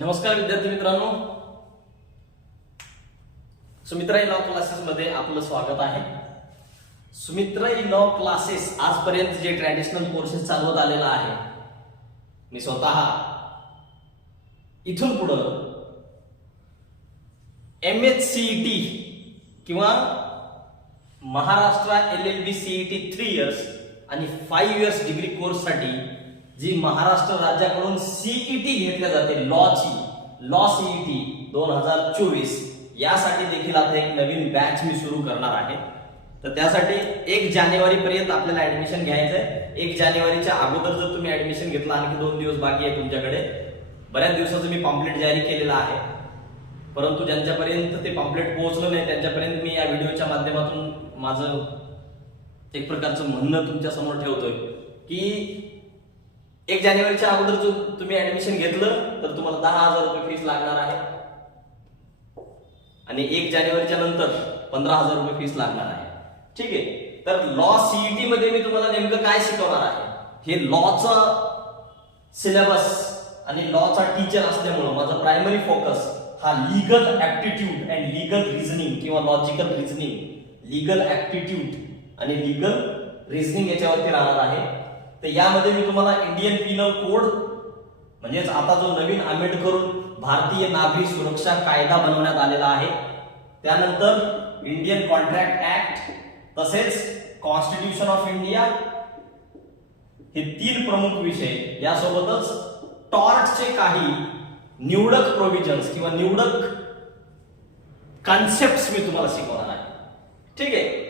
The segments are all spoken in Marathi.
नमस्कार विद्यार्थी मित्रांनो, सुमित्रा लॉ क्लासेस मध्ये आपलं स्वागत आहे. सुमित्रा लॉ क्लासेस आजपर्यंत जे ट्रॅडिशनल कोर्सेस चालवत आलेला आहे, मी स्वतः इथून पुढे MHCET किंवा महाराष्ट्र LLB CET 3 इयर्स आणि 5 इयर्स डिग्री कोर्स साठी जी महाराष्ट्र राज्याकडून CET घेतल्या जाते, लॉ CET 2024 यासाठी देखील आता एक नवीन बॅच मी सुरू करणार आहे. तर त्यासाठी 1 जानेवारी पर्यंत आपल्याला ऍडमिशन घ्यायचं आहे. 1 जानेवारीच्या अगोदर जर तुम्ही ऍडमिशन घेतलं, आणखी 2 दिवस बाकी आहे तुमच्याकडे. बऱ्याच दिवसाचं मी पॅम्पलेट जारी केलेलं आहे, परंतु ज्यांच्यापर्यंत ते पॅम्पलेट पोहोचलं नाही त्यांच्यापर्यंत मी या व्हिडिओच्या माध्यमातून माझं एक प्रकारचं म्हणणं तुमच्या समोर ठेवतोय की 1 जानेवारीच्या अगोदर जर तुम्ही ऍडमिशन घेतलं तर तुम्हाला 10,000 रुपये फीस लागणार आहे आणि 1 जानेवारीच्या नंतर 15,000 रुपये फीस लागणार आहे. ठीक आहे. तर लॉ CET मध्ये मी तुम्हाला नेमकं काय शिकवणार आहे, हे लॉचा सिलेबस आणि लॉचा टीचर असल्यामुळे माझा प्रायमरी फोकस हा legal aptitude and legal reasoning किंवा लॉजिकल रिझनिंग, लीगल ऍप्टिट्यूड आणि लीगल रिझनिंग याच्यावरती राहणार आहे. तर यामध्ये मी तुम्हाला इंडियन पिनल कोड म्हणजेच आता जो नवीन अमेंड करून भारतीय नागरी सुरक्षा कायदा बनवण्यात आलेला आहे, त्यानंतर इंडियन कॉन्ट्रॅक्ट ऍक्ट, तसेच कॉन्स्टिट्यूशन ऑफ इंडिया, हे 3 प्रमुख विषय, यासोबतच टॉर्टचे काही निवडक प्रोव्हिजन्स किंवा निवडक कॉन्सेप्ट्स मी तुम्हाला शिकवणार आहे. ठीक आहे.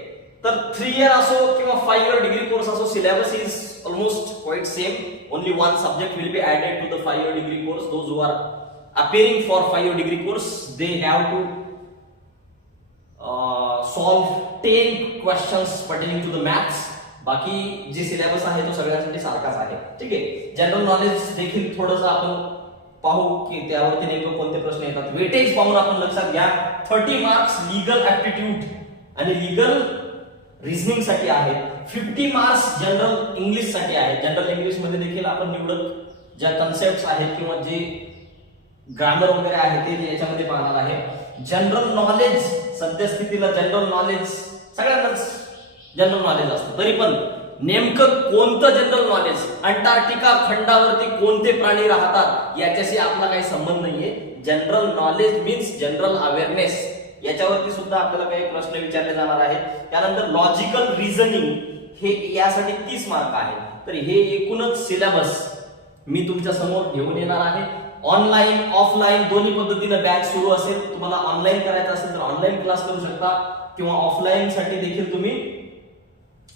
तर 3 इयर असो किंवा 5 इयर डिग्री कोर्स असो, syllabus is almost quite same. Only one subject will be added to the 5 year degree course. Those who are appearing for 5 year degree course, they have to solve 10 questions pertaining to the maths. बाकी जे सिलेबस आहे तो सगळ्यांसाठी सारखाच आहे. ठीक आहे. जनरल नॉलेज देखील थोडंसं आपण पाहू की त्यावरती नेमकं कोणते प्रश्न येतात. वेटेज पाहून आपण लक्षात घ्या, 30 मार्क्स लीगल ऍप्टिट्यूड आणि लीगल रिझनिंग साठी आहेत, 50 मार्क्स जनरल इंग्लिश साठी आहेत. जनरल इंग्लिश मध्ये देखील आपण निवडक ज्या कन्सेप्ट्स आहेत किंवा जे ग्रामर वगैरे आहे ते याच्यामध्ये पाहणार आहे. जनरल नॉलेज, सद्यस्थितीला जनरल नॉलेज सगळ्यांनाच जनरल नॉलेज असतं, तरी पण नेमकं कोणतं जनरल नॉलेज, अंटार्क्टिका खंडावरती कोणते प्राणी राहतात याच्याशी आपला काही संबंध नाहीये. General knowledge means general awareness, याच्यावरती सुद्धा आपल्याला काही प्रश्न विचारले जाणार आहेत. त्यानंतर लॉजिकल रिझनिंग, हे यासाठी 30 मार्क आहेत. तर हे एकूणच सिलेबस मी तुमच्या समोर घेऊन येणार आहे. ऑनलाईन ऑफलाईन दोन्ही पद्धतीने बॅच सुरू असेल. तुम्हाला ऑनलाईन करायचं असेल तर ऑनलाईन क्लास करू शकता किंवा ऑफलाईन साठी देखील तुम्ही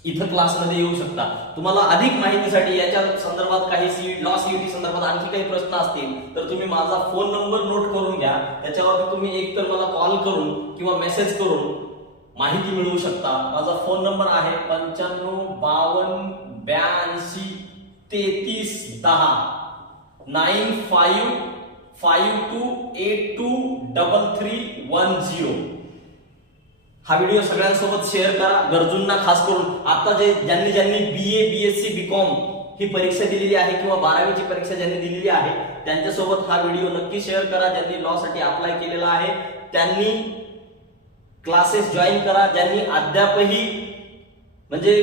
इथं क्लासमध्ये येऊ शकता. तुम्हाला अधिक माहितीसाठी याच्या संदर्भात काही लॉ CET संदर्भात आणखी काही प्रश्न असतील तर तुम्ही माझा फोन नंबर नोट करून घ्या. त्याच्यावरती तुम्ही एकतर मला कॉल करून किंवा मेसेज करून माहिती मिळवू शकता. माझा फोन नंबर आहे 95 52 82 33 10 95 52 82 3310. हा व्हिडिओ सगळ्यांसोबत शेअर करा, गरजूंना खास करून. आता ज्यांनी BA BSc BCom ही परीक्षा दिलेली आहे किंवा 12वीची परीक्षा ज्यांनी दिलेली आहे त्यांच्यासोबत हा व्हिडिओ नक्की शेअर करा. ज्यांनी लॉ साठी अप्लाय केलेला आहे त्यांनी क्लासेस जॉईन करा. ज्यांनी अद्यापही म्हणजे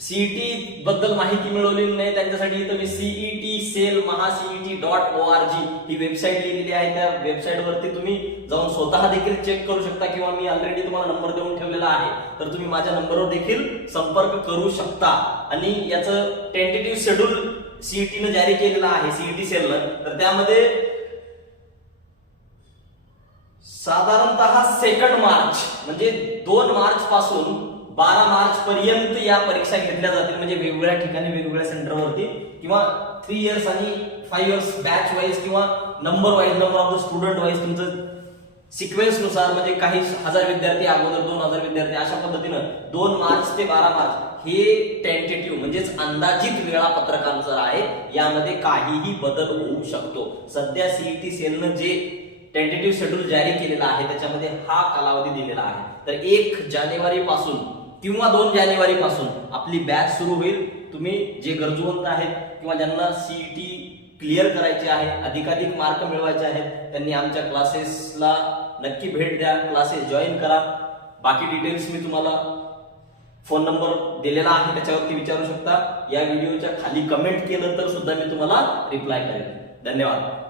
CET बद्दल माहिती मिळवलेली नाही त्यांच्यासाठी इथं मी CETSEL-MAHACET.org ही वेबसाईट लिहिलेली आहे. त्या वेबसाईट वरती तुम्ही जाऊन स्वतः देखील चेक करू शकता किंवा मी ऑलरेडी तुम्हाला नंबर देऊन ठेवलेला आहे, तर तुम्ही माझ्या नंबरवर देखील संपर्क करू शकता. आणि याचं टेंटेटिव्ह शेड्यूल CET ने जारी केलेलं आहे, CET सेलनं. तर त्यामध्ये साधारणतः 2 मार्च म्हणजे 2 मार्च पासून 12 मार्च पर्यंत या परीक्षा घेतल्या जातील. म्हणजे वेगवेगळ्या ठिकाणी वेगवेगळ्या सेंटरवरती किंवा 3 इयर्स आणि 5 इयर्स बॅच वाईज किंवा number wise, number of the student wise तुमचं सिक्वेन्स नुसार, म्हणजे काही 1000 विद्यार्थी अगोदर 2000 विद्यार्थी अशा पद्धतीनं 2 मार्च ते 12 मार्च हे टेंटेटिव्ह म्हणजेच अंदाजित वेळापत्रकानुसार आहे. यामध्ये काहीही बदल होऊ शकतो. सध्या CET सेलनं जे टेंटेटिव्ह शेड्यूल जारी केलेला आहे त्याच्यामध्ये हा कालावधी दिलेला आहे. तर 1 जानेवारी पासून किंवा 2 जानेवारी पासून आपली बॅच सुरू होईल. तुम्ही जे गरजूवंत आहेत किंवा ज्यांना CET क्लिअर करायची आहे, अधिकाधिक मार्क मिळवायचे आहेत, त्यांनी आमच्या क्लासेसला नक्की भेट द्या, क्लासेस जॉईन करा. बाकी डिटेल्स मी तुम्हाला फोन नंबर दिलेला आहे त्याच्यावरती विचारू शकता. या व्हिडिओच्या खाली कमेंट केलं तर सुद्धा मी तुम्हाला रिप्लाय करेन. धन्यवाद.